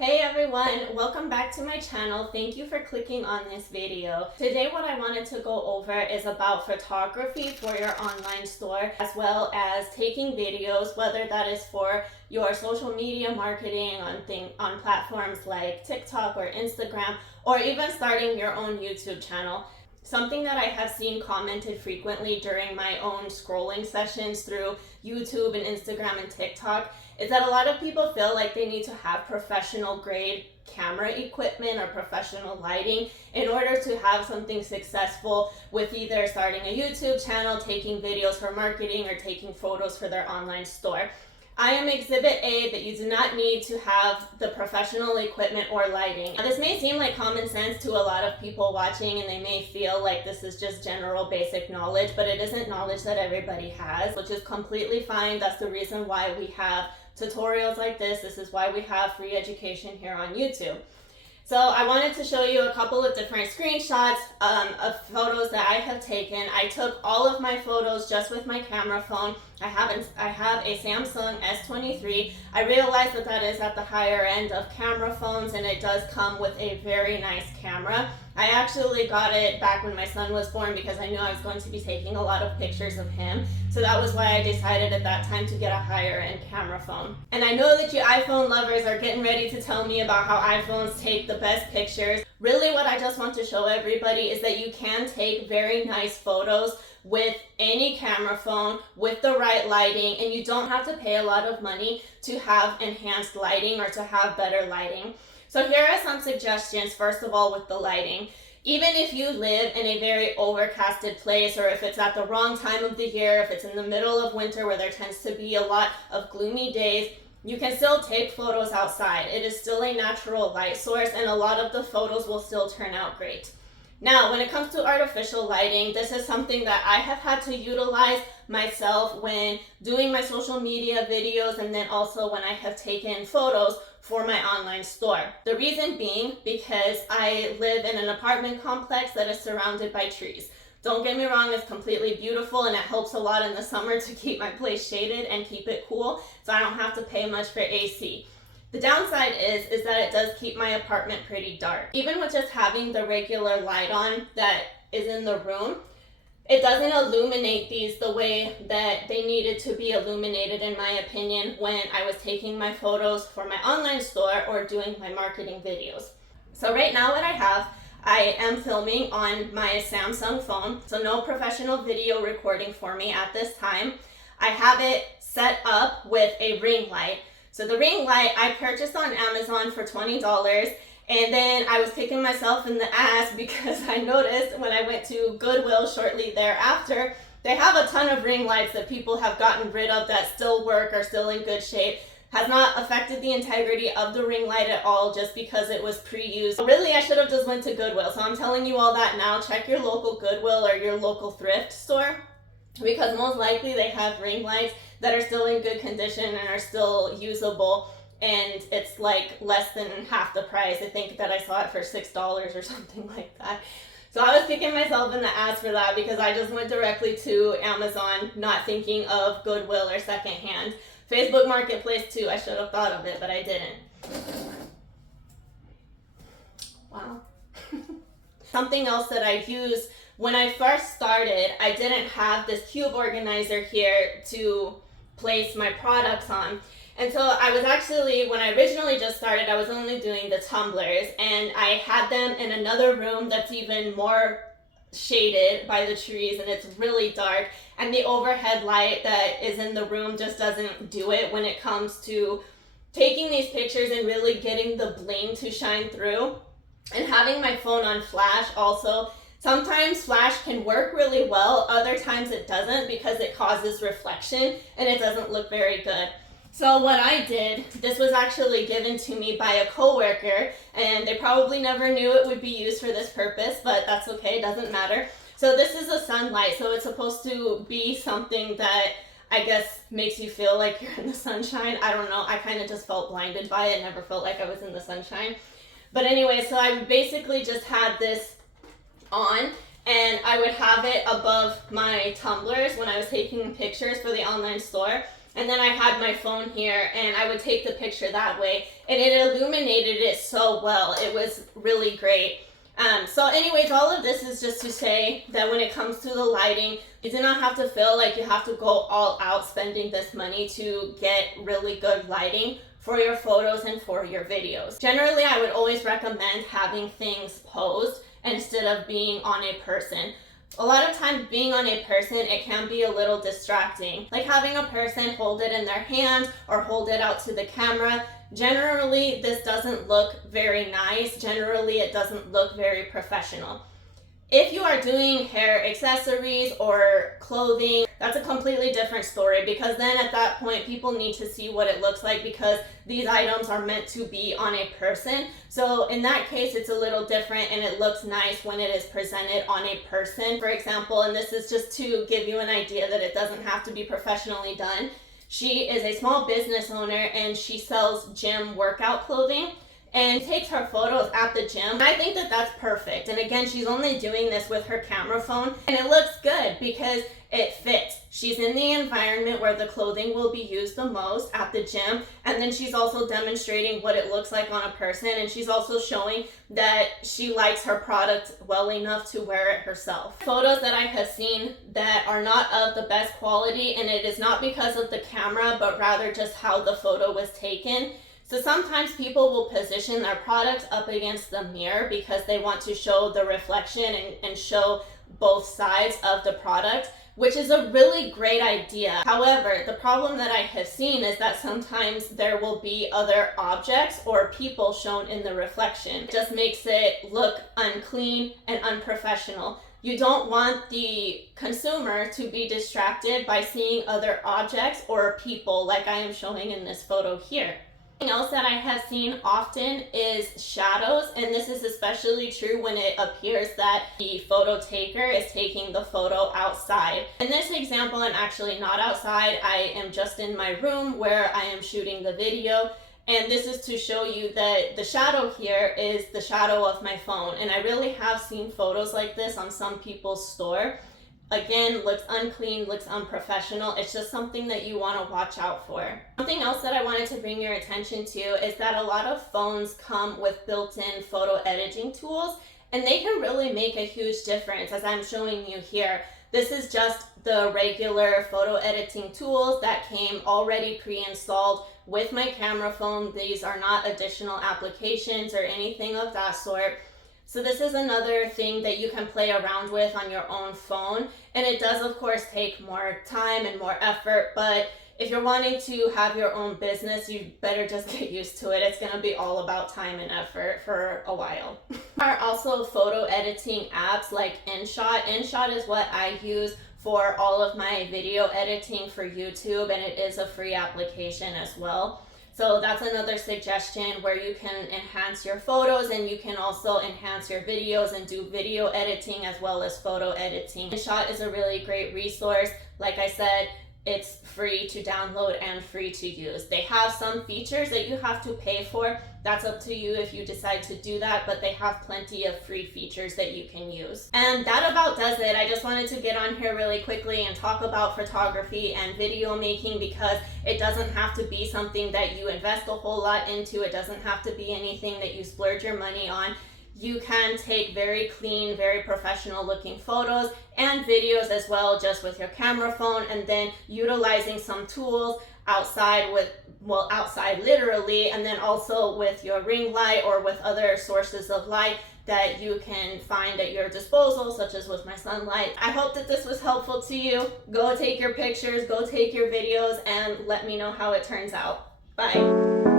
Hey everyone, welcome back to my channel. Thank you for clicking on this video. Today what I wanted to go over is about photography for your online store, as well as taking videos, whether that is for your social media marketing on platforms like TikTok or Instagram, or even starting your own YouTube channel. Something that I have seen commented frequently during my own scrolling sessions through YouTube and Instagram and TikTok is that a lot of people feel like they need to have professional grade camera equipment or professional lighting in order to have something successful with either starting a YouTube channel, taking videos for marketing, or taking photos for their online store. I am Exhibit A that you do not need to have the professional equipment or lighting. Now, this may seem like common sense to a lot of people watching, and they may feel like this is just general basic knowledge, but it isn't knowledge that everybody has, which is completely fine. That's the reason why we have tutorials like this. This is why we have free education here on YouTube. So I wanted to show you a couple of different screenshots of photos that I have taken. I took all of my photos just with my camera phone. I have a Samsung S23. I realize that that is at the higher end of camera phones, and it does come with a very nice camera. I actually got it back when my son was born because I knew I was going to be taking a lot of pictures of him. So that was why I decided at that time to get a higher end camera phone. And I know that you iPhone lovers are getting ready to tell me about how iPhones take the best pictures. Really, what I just want to show everybody is that you can take very nice photos with any camera phone with the right lighting, and you don't have to pay a lot of money to have enhanced lighting or to have better lighting. So here are some suggestions. First of all, with the lighting. Even if you live in a very overcasted place, or if it's at the wrong time of the year, if it's in the middle of winter where there tends to be a lot of gloomy days, you can still take photos outside. It is still a natural light source, and a lot of the photos will still turn out great. Now, when it comes to artificial lighting, this is something that I have had to utilize myself when doing my social media videos, and then also when I have taken photos for my online store. The reason being because I live in an apartment complex that is surrounded by trees. Don't get me wrong, it's completely beautiful, and it helps a lot in the summer to keep my place shaded and keep it cool, so I don't have to pay much for AC. The downside is that it does keep my apartment pretty dark. Even with just having the regular light on that is in the room, it doesn't illuminate these the way that they needed to be illuminated, in my opinion, when I was taking my photos for my online store or doing my marketing videos. So right now what I am filming on my Samsung phone, so no professional video recording for me at this time. I have it set up with a ring light. So the ring light I purchased on Amazon for $20, and then I was kicking myself in the ass because I noticed when I went to Goodwill shortly thereafter, they have a ton of ring lights that people have gotten rid of that still work, are still in good shape. Has not affected the integrity of the ring light at all just because it was pre-used. Really, I should have just went to Goodwill. So I'm telling you all that now. Check your local Goodwill or your local thrift store, because most likely they have ring lights that are still in good condition and are still usable, and it's like less than half the price. I think that I saw it for $6 or something like that. So I was kicking myself in the ass for that because I just went directly to Amazon, not thinking of Goodwill or secondhand. Facebook Marketplace too, I should have thought of it, but I didn't. Wow. Something else that I use when I first started, I didn't have this cube organizer here to place my products on. And so I was actually, when I originally just started, I was only doing the tumblers, and I had them in another room that's even more shaded by the trees, and it's really dark, and the overhead light that is in the room just doesn't do it when it comes to taking these pictures and really getting the bling to shine through. And having my phone on flash also, sometimes flash can work really well, other times it doesn't because it causes reflection and it doesn't look very good. So what I did, this was actually given to me by a coworker, and they probably never knew it would be used for this purpose, but that's okay, it doesn't matter. So this is a sunlight, so it's supposed to be something that I guess makes you feel like you're in the sunshine. I don't know, I kind of just felt blinded by it, never felt like I was in the sunshine. But anyway, so I basically just had this on, and I would have it above my tumblers when I was taking pictures for the online store. and then I had my phone here and I would take the picture that way, and it illuminated it so well. It was really great. So anyways, all of this is just to say that when it comes to the lighting, you do not have to feel like you have to go all out spending this money to get really good lighting for your photos and for your videos. Generally, I would always recommend having things posed instead of being on a person. A lot of times being on a person, it can be a little distracting. Like having a person hold it in their hand or hold it out to the camera. Generally, this doesn't look very nice. Generally, it doesn't look very professional. If you are doing hair accessories or clothing, that's a completely different story, because then at that point people need to see what it looks like, because these items are meant to be on a person. So in that case, it's a little different and it looks nice when it is presented on a person. For example, and this is just to give you an idea that it doesn't have to be professionally done. She is a small business owner and she sells gym workout clothing and takes her photos at the gym. I think that that's perfect. And again, she's only doing this with her camera phone, and it looks good because it fits. She's in the environment where the clothing will be used the most at the gym, and then she's also demonstrating what it looks like on a person, and she's also showing that she likes her product well enough to wear it herself. Photos that I have seen that are not of the best quality, and it is not because of the camera, but rather just how the photo was taken. So sometimes people will position their products up against the mirror because they want to show the reflection and show both sides of the product, which is a really great idea. However, the problem that I have seen is that sometimes there will be other objects or people shown in the reflection. It just makes it look unclean and unprofessional. You don't want the consumer to be distracted by seeing other objects or people like I am showing in this photo here. Something else that I have seen often is shadows, and this is especially true when it appears that the photo taker is taking the photo outside. In this example, I'm actually not outside. I am just in my room where I am shooting the video, and this is to show you that the shadow here is the shadow of my phone, and I really have seen photos like this on some people's store. Again, looks unclean, looks unprofessional. It's just something that you want to watch out for. Something else that I wanted to bring your attention to is that a lot of phones come with built-in photo editing tools, and they can really make a huge difference, as I'm showing you here. This is just the regular photo editing tools that came already pre-installed with my camera phone. These are not additional applications or anything of that sort. So this is another thing that you can play around with on your own phone, and it does of course take more time and more effort, but if you're wanting to have your own business, you better just get used to it. It's going to be all about time and effort for a while. There are also photo editing apps like InShot. InShot is what I use for all of my video editing for YouTube, and it is a free application as well. So that's another suggestion where you can enhance your photos, and you can also enhance your videos and do video editing as well as photo editing. InShot is a really great resource. Like I said, it's free to download and free to use. They have some features that you have to pay for. That's up to you if you decide to do that, but they have plenty of free features that you can use. And that about does it. I just wanted to get on here really quickly and talk about photography and video making, because it doesn't have to be something that you invest a whole lot into. It doesn't have to be anything that you splurge your money on. You can take very clean, very professional looking photos and videos as well, just with your camera phone, and then utilizing some tools outside with, well, outside literally, and then also with your ring light or with other sources of light that you can find at your disposal, such as with my sunlight. I hope that this was helpful to you. Go take your pictures, go take your videos, and let me know how it turns out. Bye.